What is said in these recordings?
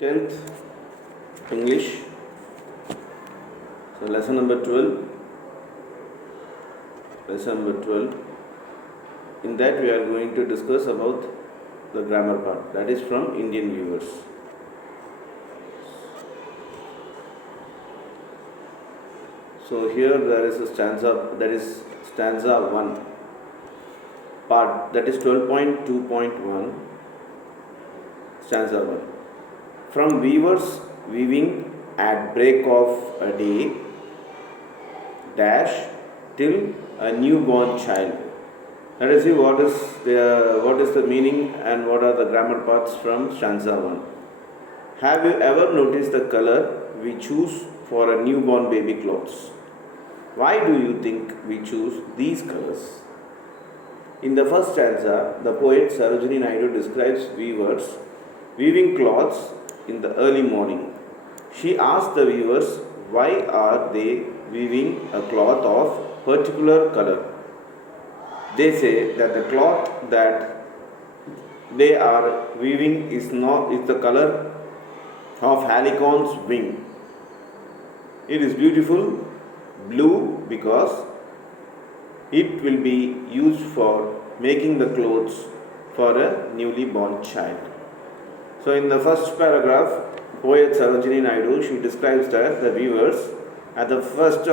10th English, so lesson number 12. In that we are going to discuss about the grammar part, that is from Indian viewers. So here there is a stanza, that is stanza 1 part, that is 12.2.1, stanza 1. From weavers weaving at break of a day dash till a newborn child. Let us see what is the meaning and what are the grammar parts from stanza 1. Have you ever noticed the color we choose for a newborn baby clothes? Why do you think we choose these colors? In the first stanza, the poet Sarojini Naidu describes weavers weaving cloths in the early morning. She asks the weavers why are they weaving a cloth of particular color. They say that the cloth that they are weaving is the color of halicon's wing. It is beautiful blue because it will be used for making the clothes for a newly born child. So in the first paragraph, poet Sarojini Naidu, she describes that the weavers at the first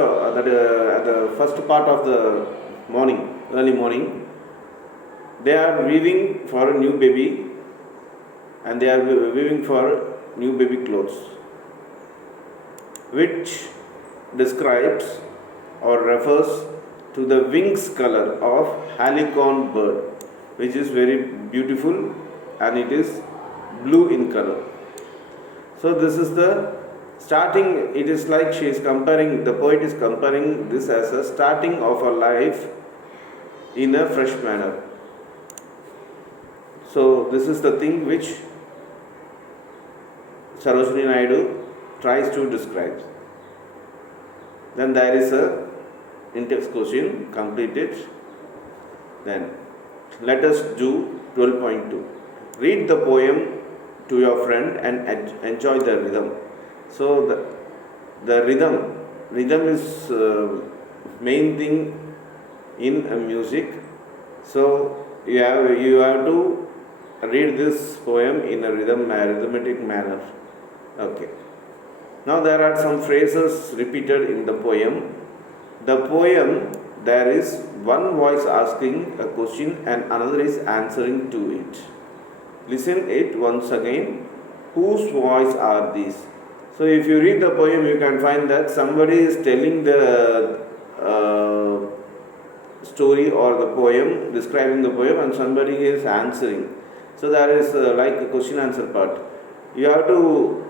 part of the morning, early morning, they are weaving for a new baby and they are weaving for new baby clothes, which describes or refers to the wings color of halicon bird, which is very beautiful and it is blue in color. So this is the starting, it is like the poet is comparing this as a starting of a life in a fresh manner. So this is the thing which Sarojini Naidu tries to describe. Then there is a in-text question completed. Then let us do 12.2. Read the poem to your friend and enjoy the rhythm. So the rhythm is main thing in music. So you have to read this poem in a rhythmic manner. Okay. Now there are some phrases repeated in the poem. The poem, there is one voice asking a question and another is answering to it. Listen it once again. Whose voice are these? So if you read the poem, you can find that somebody is telling the story or the poem, describing the poem, and somebody is answering. So there is like a question answer part. You have to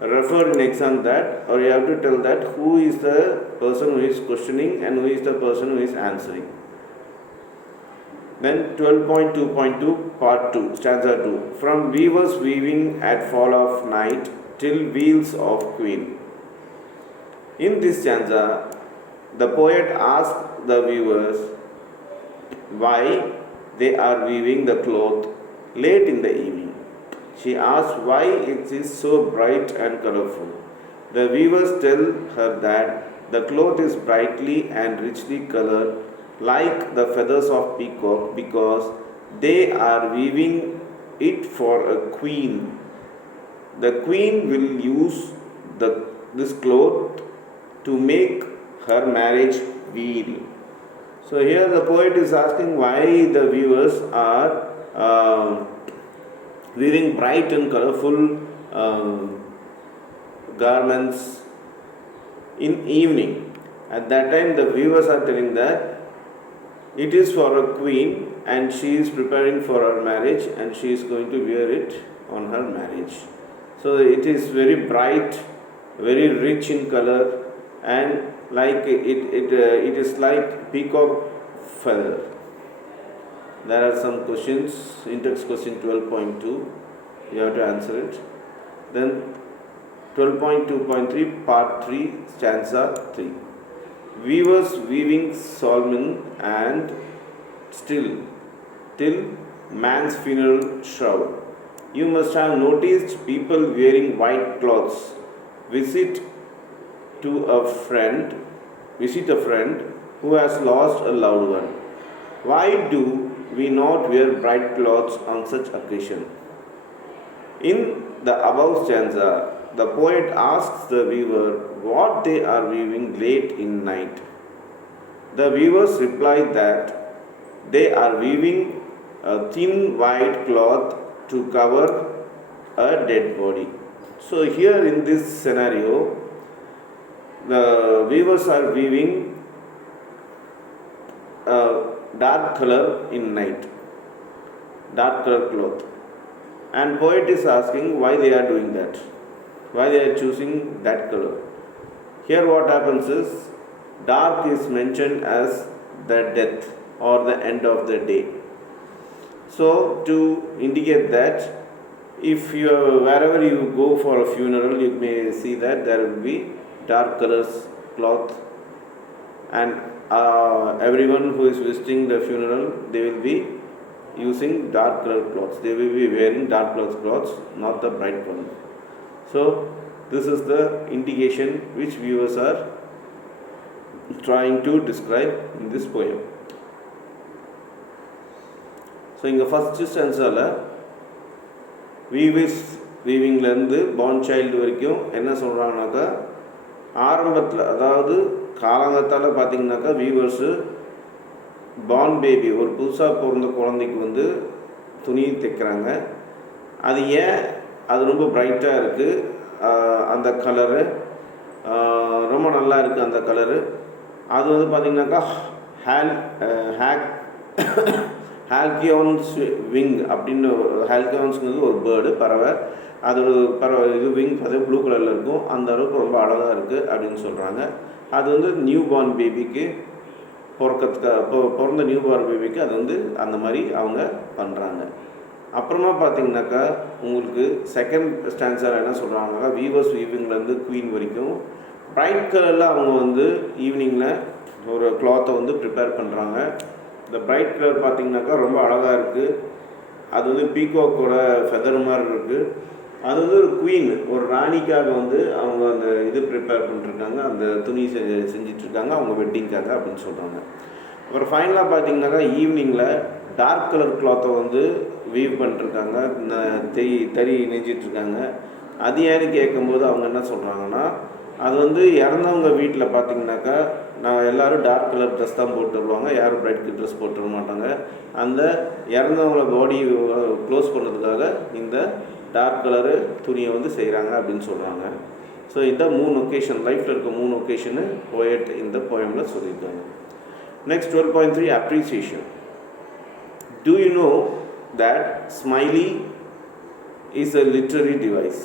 refer in exam that, or you have to tell that who is the person who is questioning and who is the person who is answering. Then 12.2.2 part 2, stanza 2. From weavers weaving at fall of night till wheels of queen. In this stanza, the poet asks the weavers why they are weaving the cloth late in the evening. She asks why it is so bright and colorful. The weavers tell her that the cloth is brightly and richly colored like the feathers of peacock because they are weaving it for a queen. The queen will use this cloth to make her marriage veil. So here the poet is asking why the weavers are weaving bright and colorful garments in evening. At that time the weavers are telling that it is for a queen and she is preparing for her marriage and she is going to wear it on her marriage. So it is very bright, very rich in color, and like it is like peacock feather. There are some questions, in-text question 12.2, you have to answer it. Then 12.2.3 part 3 stanza 3. Weavers weaving salmon and still till man's funeral shroud. You must have noticed people wearing white clothes visit to a friend visit a friend who has lost a loved one. Why do we not wear bright clothes on such occasion? In the above stanza, the poet asks the weaver what they are weaving late in night. The weavers reply that they are weaving a thin white cloth to cover a dead body. So here in this scenario, the weavers are weaving a dark color in night, dark color cloth. And poet is asking why they are doing that, why they are choosing that color. Here what happens is, dark is mentioned as the death or the end of the day. So to indicate that, if you wherever you go for a funeral, you may see that there will be dark colors cloth, and everyone who is visiting the funeral, they will be using dark colored clothes. They will be wearing dark colored clothes, not the bright one. So this is the indication which viewers are trying to describe in this poem. So in the first stanza, weavers வீவிங்லேருந்து born child வரைக்கும் என்ன சொல்கிறாங்கனாக்கா, ஆரம்பத்தில் அதாவது காலங்கத்தால் பார்த்திங்கனாக்கா வீவர்ஸு born baby, ஒரு புதுசாக பிறந்த குழந்தைக்கு வந்து துணி தைக்கிறாங்க. அது ஏன் அது ரொம்ப பிரைட்டாக இருக்குது, அந்த கலரு ரொம்ப நல்லா இருக்குது அந்த கலரு. அது வந்து பார்த்திங்கனாக்கா ஹால்கியோன்ஸ் விங் அப்படின்னு, ஹால்கியோன்ஸுங்கிறது ஒரு பேர்டு, பறவை. அது ஒரு பறவை, இது விங் பார்த்தீங்கன்னா ப்ளூ கலரில் இருக்கும், அந்த அளவுக்கு ரொம்ப அழகாக இருக்குது அப்படின்னு சொல்கிறாங்க. அது வந்து நியூ பார்ன் பேபிக்கு பிறந்த நியூ பார்ன் பேபிக்கு அது வந்து அந்த மாதிரி அவங்க பண்ணுறாங்க. அப்புறமா பார்த்திங்கனாக்கா உங்களுக்கு செகண்ட் ஸ்டான்ஸாக என்ன சொல்கிறாங்கன்னா, வீவர்ஸ் வீவிங்லேருந்து குவீன் வரைக்கும் ப்ரைட் கலரில் அவங்க வந்து ஈவினிங்கில் ஒரு கிளாத்தை வந்து ப்ரிப்பேர் பண்ணுறாங்க. இந்த ப்ரைட் கலர் பார்த்திங்கனாக்கா ரொம்ப அழகாக இருக்குது. அது வந்து பீகாக்கோட ஃபெதர் மாதிரி இருக்குது. அது வந்து ஒரு குவீன், ஒரு ராணிக்காக வந்து அவங்க அந்த இது ப்ரிப்பேர் பண்ணிட்டுருக்காங்க, அந்த துணி செஞ்சிட்ருக்காங்க அவங்க வெட்டிங்காக அப்படின்னு சொல்கிறாங்க. அப்புறம் ஃபைனலாக பார்த்திங்கனாக்கா ஈவினிங்கில் டார்க் கலர் கிளாத்தை வந்து வீவ் பண்ணிட்டுருக்காங்க, தறி நெஞ்சிட்ருக்காங்க. அது ஏன்னு கேட்கும்போது அவங்க என்ன சொல்கிறாங்கன்னா, அது வந்து இறந்தவங்க வீட்டில் பார்த்திங்கனாக்கா நான் எல்லோரும் டார்க் கலர் ட்ரெஸ் தான் போட்டு வருவாங்க, யாரும் பிரைட் ட்ரெஸ் போட்டு வர மாட்டாங்க. அந்த இறந்தவங்கள பாடி க்ளோஸ் பண்ணுறதுக்காக இந்த டார்க் கலரு துணியை வந்து செய்கிறாங்க அப்படின்னு சொல்கிறாங்க. ஸோ இந்த 3 ஒகேஷன், லைஃப்பில் இருக்க 3 ஒகேஷனு போயட் இந்த போயமில் சொல்லியிருக்காங்க. நெக்ஸ்ட் 12.3 appreciation. Do you know that smiley is a literary device?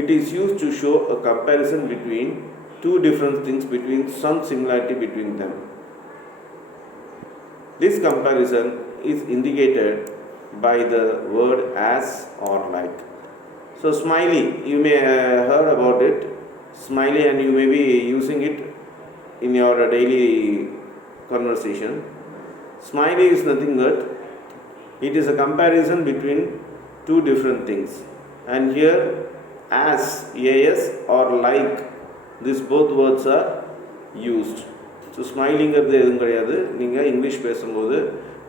It is used to show a comparison between two different things, between some similarity between them. This comparison is indicated by the word as or like. So smiley, you may heard about it, smiley, and you may be using it in your daily conversation. Smiley is nothing but it is a comparison between two different things, and here as or like, these both words are used. So ஸ்மைலிங்கிறது எதுவும் கிடையாது. நீங்கள் இங்கிலீஷ் பேசும்போது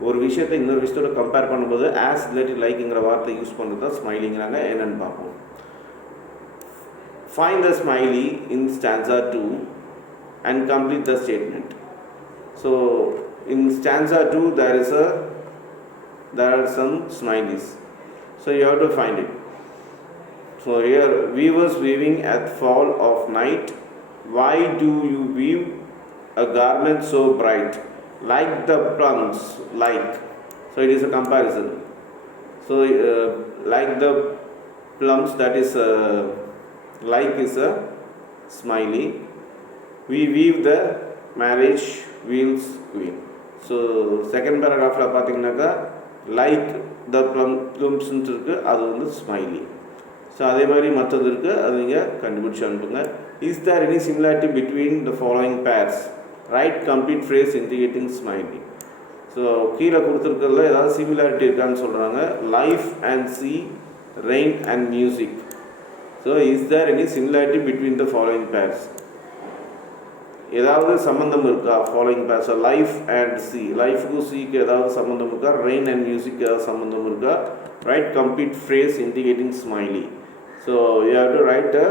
ஒரு விஷயத்தை இன்னொரு விஷயத்தோட கம்பேர் பண்ணும்போது ஆஸ் ரிலேட்டட் லைக்குங்கிற வார்த்தை யூஸ் பண்ணுறது தான் ஸ்மைலிங்கிறாங்க. என்னென்னு பார்ப்போம். Find the smiley in stanza 2 and complete the statement. So in stanza 2 there are some smileys, so you have to find it. So here, weavers weaving at fall of night, why do you weave a garment so bright, like the plums, like. So it is a comparison. So like the plums, that is like is a smiley. We weave the marriage wheels queen. So second paragraph la pathina like the plums irukku, adu vandu smiley. So அதே மாதிரி மற்றது இருக்குது, அது நீங்கள் கண்டுபிடிச்சி அனுப்புங்க. Is there any similarity between the following pairs? Write complete phrase indicating smiley. So கீழே கொடுத்துருக்கிறதுல ஏதாவது சிமிலாரிட்டி இருக்கான்னு சொல்கிறாங்க. Life and sea, rain and music. So is there any similarity between the following pairs? ஏதாவது சம்மந்தம் இருக்கா following pairs? Life and sea, லைஃப்க்கும் சிக்கு ஏதாவது சம்மந்தம் இருக்கா? ரெயின் அண்ட் மியூசிக் ஏதாவது சம்மந்தம் இருக்கா? Write complete phrase indicating smiley. So you have to write a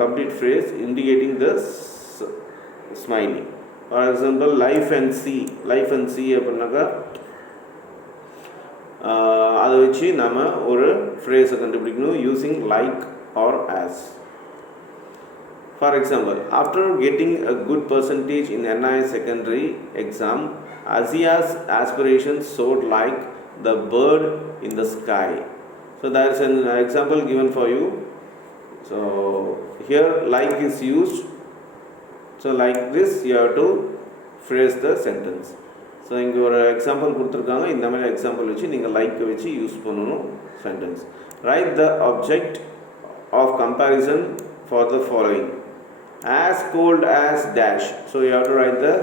complete phrase indicating the smiley. For example life and sea அப்படின்னாக்கா அதை வச்சு நம்ம ஒரு ஃப்ரேஸை கண்டுபிடிக்கணும் using like or as. For example, after getting a good percentage in NI secondary exam, Asia's aspirations soared like the bird in the sky. So there is an example given for you. So here like is used. So like this you have to phrase the sentence. So இங்கே ஒரு எக்ஸாம்பிள் கொடுத்துருக்காங்க. இந்த மாதிரி எக்ஸாம்பிள் வச்சு நீங்கள் லைக் வச்சு use பண்ணணும் sentence. Write the object of comparison for the following. As cold as dash. So you have to write the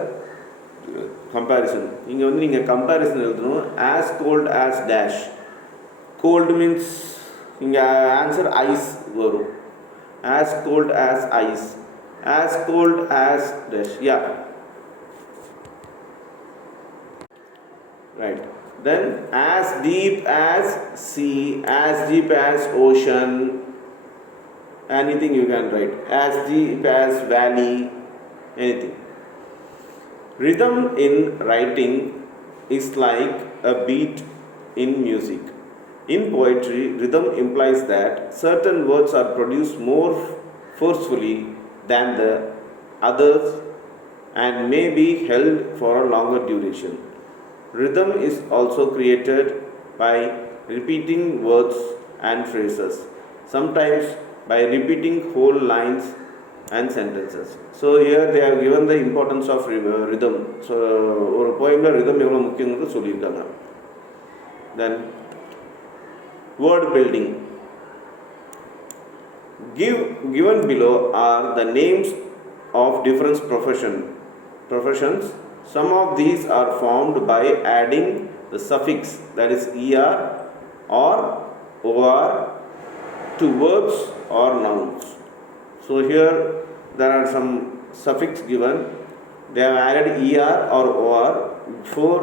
comparison. இங்கே வந்து நீங்கள் கம்பேரிசன் எழுதணும். As cold as dash. Cold means இங்கே ஆன்சர் ஐஸ் வரும். As cold as ice. As cold as dash. Yeah. Right. Then as deep as sea, as deep as ocean. Anything you can write. As deep as valley. Anything. Rhythm in writing is like a beat in music. In poetry, rhythm implies that certain words are produced more forcefully than the others and may be held for a longer duration. Rhythm is also created by repeating words and phrases, sometimes by repeating whole lines and sentences. So here they have given the importance of rhythm. So ஒரு poemல rhythm எவ்வளோ முக்கியங்கிறது சொல்லியிருக்காங்க. Then word building. Given below are the names of different professions. Some of these are formed by adding the suffix, that is er or or to verbs or nouns. So here there are some suffix given. They have added er or or before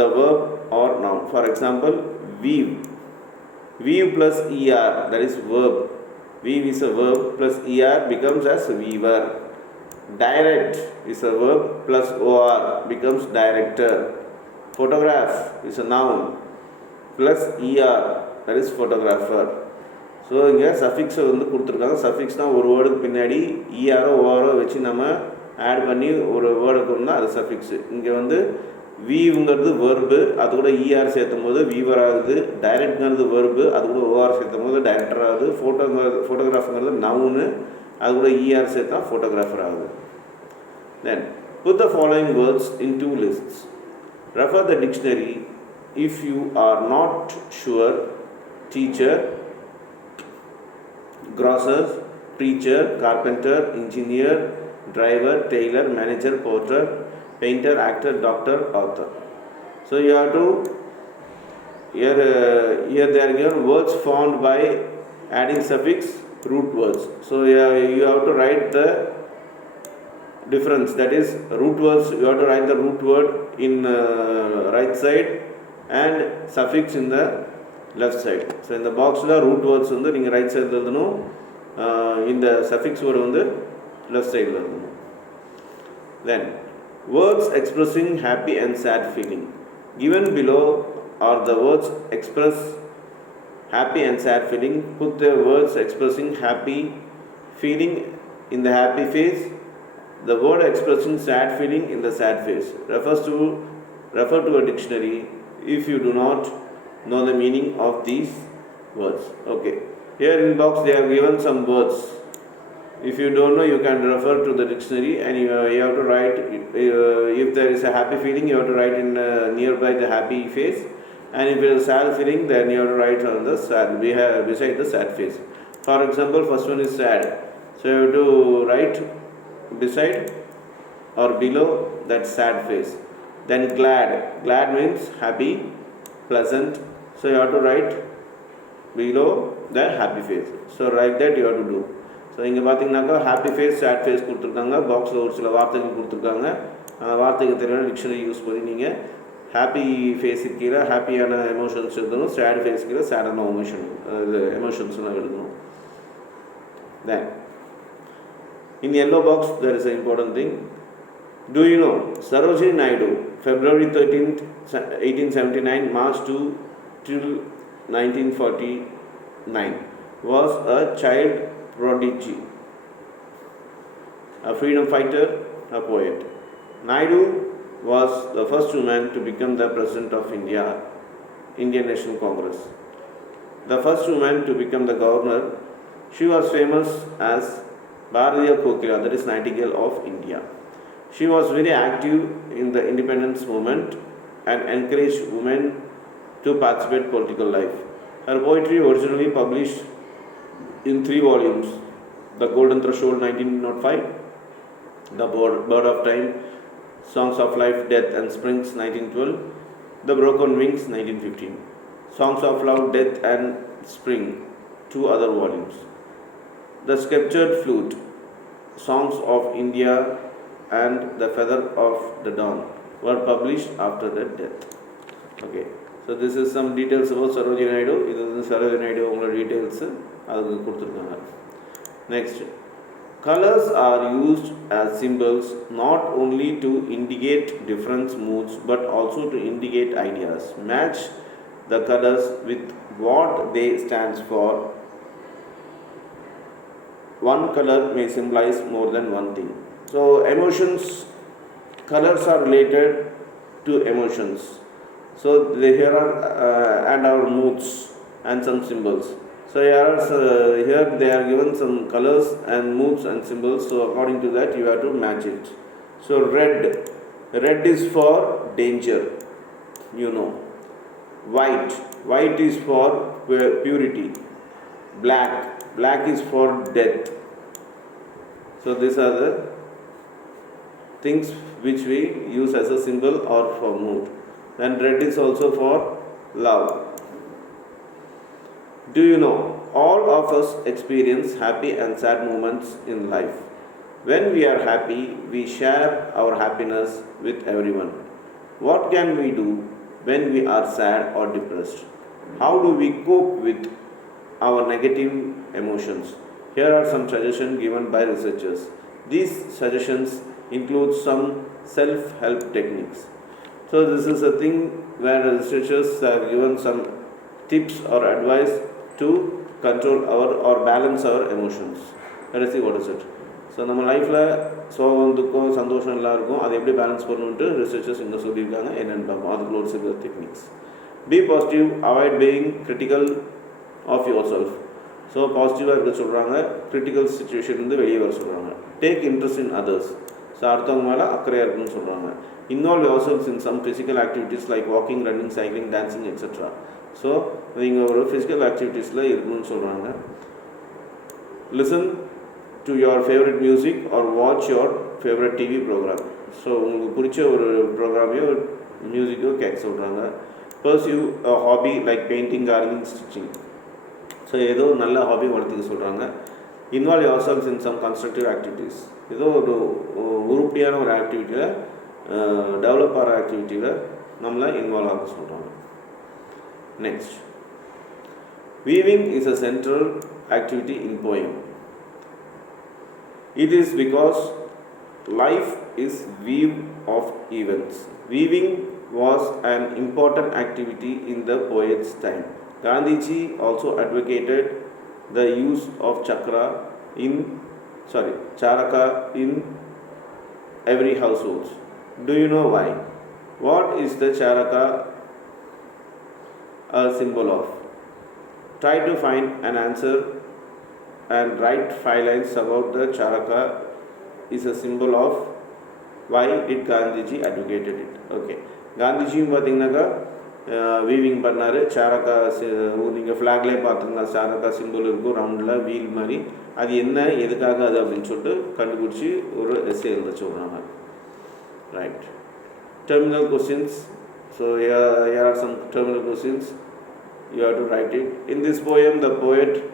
the verb or noun. For example, weave. Weave plus er, that is verb. Weave is a verb plus er becomes as weaver. Direct is a verb plus or becomes director. Photograph is a noun plus er, that is photographer. So இங்கே சஃபிக்ஸை வந்து கொடுத்துருக்காங்க. சஃபிக்ஸ்னால் ஒரு வேர்டுக்கு பின்னாடி இஆரோ ஓஆரோ வச்சு நம்ம ஆட் பண்ணி ஒரு வேர்டை கொண்டா அது சஃபிக்ஸு. இங்கே வந்து வீவுங்கிறது வெர்பு, அது கூட இஆர் சேர்த்தும் போது வீவர் ஆகுது. டைரக்ட்ங்கிறது வெர்பு, அது கூட ஓஆர் சேர்த்தும் போது டைரக்டர் ஆகுது. ஃபோட்டோகிராஃபுங்கிறது நவுனு, அது கூட இஆர் சேர்த்தா ஃபோட்டோகிராஃபர் ஆகுது. Then put the following words in two lists. Refer the dictionary if you are not sure. Teacher, grocer, preacher, carpenter, engineer, driver, tailor, manager, porter, painter, actor, doctor, author. So you have to here they are given words formed by adding suffix, root words. So you have to write the difference, that is root words. You have to write the root word in right side and suffix in the left side. So in the box la root words வந்து நீங்க right side ல எழுதணும், இந்த suffix word வந்து left side ல எழுதணும். Then words expressing happy and sad feeling. Given below are the words express happy and sad feeling. Put the words expressing happy feeling in the happy phase, the word expressing sad feeling in the sad phase. Refer to a dictionary if you do not know the meaning of these words. Okay, here in box they have given some words. If you don't know, you can refer to the dictionary and you have to write if there is a happy feeling, you have to write in nearby the happy face, and if there is a sad feeling, then you have to write on the sad beside the sad face. For example, first one is sad, so you have to write beside or below that sad face. Then glad. Glad means happy, pleasant. So you have to write below the happy face. So like that you have to do. So இங்கே பார்த்தீங்கன்னாக்கா happy face chat face கொடுத்துருக்காங்க. பாக்ஸில் ஒரு சில வார்த்தைகள் கொடுத்துருக்காங்க. அந்த வார்த்தைக்கு தெரியாத டிக்ஷனரி யூஸ் பண்ணி நீங்கள் ஹாப்பி ஃபேஸுக்கு கீழே ஹாப்பியான எமோஷன்ஸ் எழுதணும், சேட் ஃபேஸ் கீழே சேடான இது எமோஷன்ஸ்லாம் எழுதணும். தென் in yellow box there is an important thing. Do you know Sarojini Naidu, February 13th, 1879, March 2 till 1949, was a child prodigy, a freedom fighter, a poet. Naidu was the first woman to become the president of Indian National Congress. The first woman to become the governor. She was famous as Bharatiya Kokila, that is Nightingale of India. She was very active in the independence movement and encouraged women to participate in political life. Her poetry originally published in 3 volumes: The Golden Threshold 1905, The Bird of Time, Songs of Life, Death and Springs 1912, The Broken Wings 1915, Songs of Love, Death and Spring 2 other volumes. The Sculptured Flute, Songs of India and The Feather of the Dawn were published after their death. Okay, so this is some details about Sarojini Naidu. This is Sarojini Naidu details. Next, colors are used as symbols not only to indicate different moods but also to indicate ideas. Match the colors with what they stands for. One color may symbolize more than one thing. So emotions, colors are related to emotions. So here are and our moods and some symbols. So here they are given some colors and moods and symbols. So according to that you have to match it. So red is for danger, you know. White is for purity. Black is for death. So these are the things which we use as a symbol or for mood. Then red is also for love. Do you know, all of us experience happy and sad moments in life. When we are happy, we share our happiness with everyone. What can we do when we are sad or depressed? How do we cope with our negative emotions? Here are some suggestions given by researchers. These suggestions include some self-help techniques. So this is a thing where researchers have given some tips or advice to control or balance our emotions. Let us see what is it. So நம்ம லைஃப்பில் சோகம் துக்கம் சந்தோஷம் எல்லாம் இருக்கும். அதை எப்படி பேலன்ஸ் பண்ணணுன்ட்டு ரிசர்ச்சர்ஸ் இங்கே சொல்லியிருக்காங்க. என்னென்னு பார்ப்போம். அதுக்குள்ள ஒரு சில techniques. Be positive, avoid being critical of your self. So பாசிட்டிவாக இருக்க சொல்கிறாங்க, கிரிட்டிக்கல் சுச்சுவேஷன்லேருந்து வெளியே வர சொல்கிறாங்க. Take interest in others. So அடுத்தவங்க மேலே அக்கறையாக இருக்குன்னு சொல்கிறாங்க. Involve your selfs in some physical activities like walking, running, cycling, dancing etcetera. So நீங்கள் ஒரு ஃபிசிக்கல் ஆக்டிவிட்டீஸில் இருக்கணும்னு சொல்கிறாங்க. Listen to your favourite music or watch your favourite TV programme. So உங்களுக்கு பிடிச்ச ஒரு ப்ரோக்ராமையோ மியூசிக்கோ கேட்க சொல்கிறாங்க. Pursue a hobby like painting, gardening, stitching. So ஏதோ நல்ல ஹாபி வளர்த்துக்க சொல்கிறாங்க. Involve your selfs in some constructive activities. ஏதோ ஒரு உருப்படியான ஒரு ஆக்டிவிட்டியில், டெவலப் ஆகிற ஆக்டிவிட்டியில் நம்மளை இன்வால்வ் ஆக சொல்கிறாங்க. Next, weaving is a central activity in poem. It is because life is weave of events. Weaving was an important activity in the poet's time. Gandhiji also advocated the use of charaka in every household. Do you know why? What is the charaka a symbol of? Try to find an answer and write 5 lines about the charaka is a symbol of. Why did Gandhiji advocated it? Okay, காந்திஜியும் பார்த்தீங்கன்னாக்கா வீவிங் பண்ணார். சாரக்கா நீங்கள் ஃப்ளாக்லேயே பார்த்துருங்க, சாரக்கா சிம்பிள் இருக்கும் ரவுண்டில் வீல் மாதிரி. அது என்ன, எதுக்காக அது அப்படின்னு சொல்லிட்டு கண்டுபிடிச்சி ஒரு எஸ்ஸே எழுத சொல்கிறாங்க. Right. Terminal questions. So here are some terminal questions. You have to write it. In this poem, the poet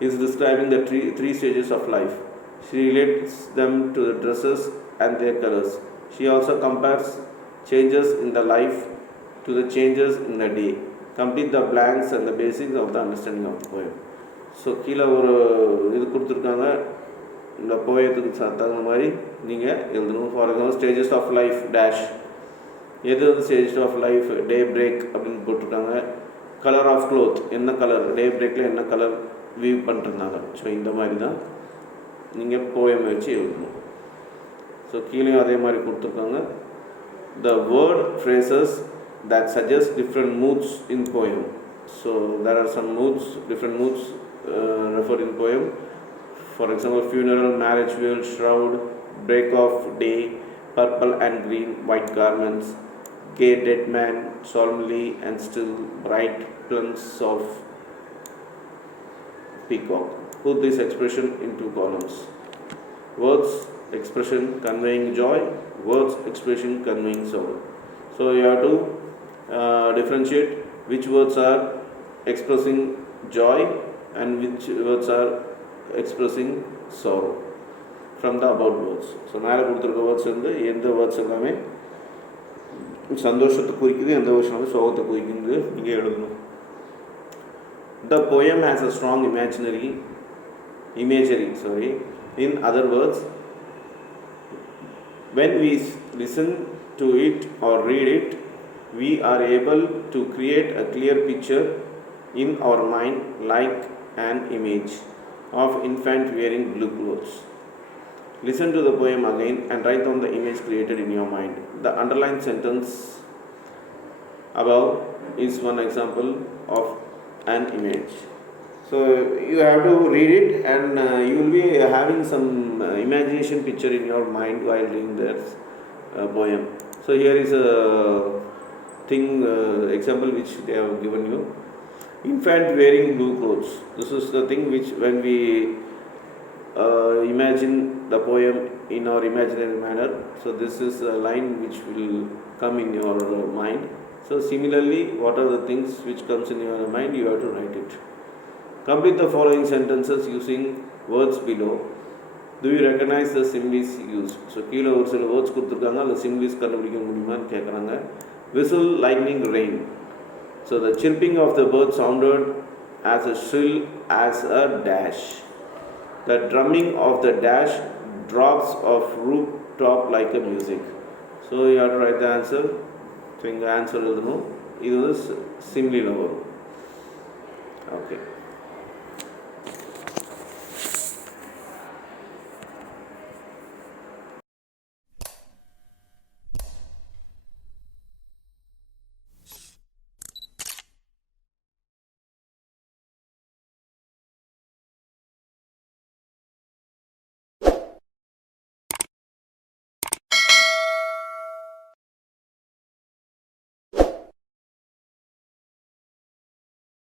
is describing the three stages of life. She relates them to the dresses and their colors. She also compares changes in the life to the changes in the day. Complete the blanks and the basics of the understanding of the poem. So கீழே ஒரு இது கொடுத்துருக்காங்க, இந்த போயத்துக்கு தகுந்த மாதிரி நீங்கள் எழுதணும். For example stages of life dash, எது வந்து stages of life daybreak அப்படின்னு போட்டிருக்காங்க. கலர் ஆஃப் க்ளோத், என்ன கலர் டே பிரேக்கில் என்ன கலர் வியூ பண்ணிருந்தாங்க. ஸோ இந்த மாதிரி தான் நீங்கள் போயம் வச்சு எழுதணும். ஸோ கீழேயும் அதே மாதிரி கொடுத்துருக்காங்க. The word phrases that suggest different moods in poem. So there are some moods, different moods referred in poem. For example, funeral, marriage veil, shroud, break of day, purple and green, white garments, gay dead man, solemnly and still, bright plunks of peacock. Put this expression into columns. Words expression conveying joy, words expression conveying sorrow. So you have to differentiate which words are expressing joy and which words are expressing sorrow from the above words. So மேலே கொடுத்துருக்க வேர்ட்ஸ் வந்து எந்த வேர்ட்ஸ் எல்லாமே சந்தோஷத்தை குறிக்குது, எந்த வேர்ட்ஸ் வந்து சோகத்தை குறிக்குது நீங்கள் எழுதணும். The poem has a strong imagery. In other words, when we listen to it or read it, we are able to create a clear picture in our mind like an image of infant wearing blue clothes. Listen to the poem again and write down the image created in your mind. The underlined sentence above is one example of an image. So you have to read it and you will be having some imagination picture in your mind while reading that poem. So here is a example which they have given you. Infant wearing blue clothes. This is the thing which when we imagine the poem in our imaginary manner, so this is a line which will come in your mind. So similarly, what are the things which comes in your mind, you have to write it. Complete the following sentences using words below. Do you recognize the similes used? So கீழே ஒரு சில வேர்ட்ஸ் கொடுத்துருக்காங்க, அந்த சிமிலிஸ் கண்டுபிடிக்க முடியுமான்னு கேட்குறாங்க. Whistle, lightning, rain. So the chirping of the bird sounded as a shrill as a dash. The drumming of the dash drops of rooftop like a music. So you have to write the answer. So இந்த ஆன்சர் எழுதணும். இது வந்து சிமிலியில் வரும். ஓகே.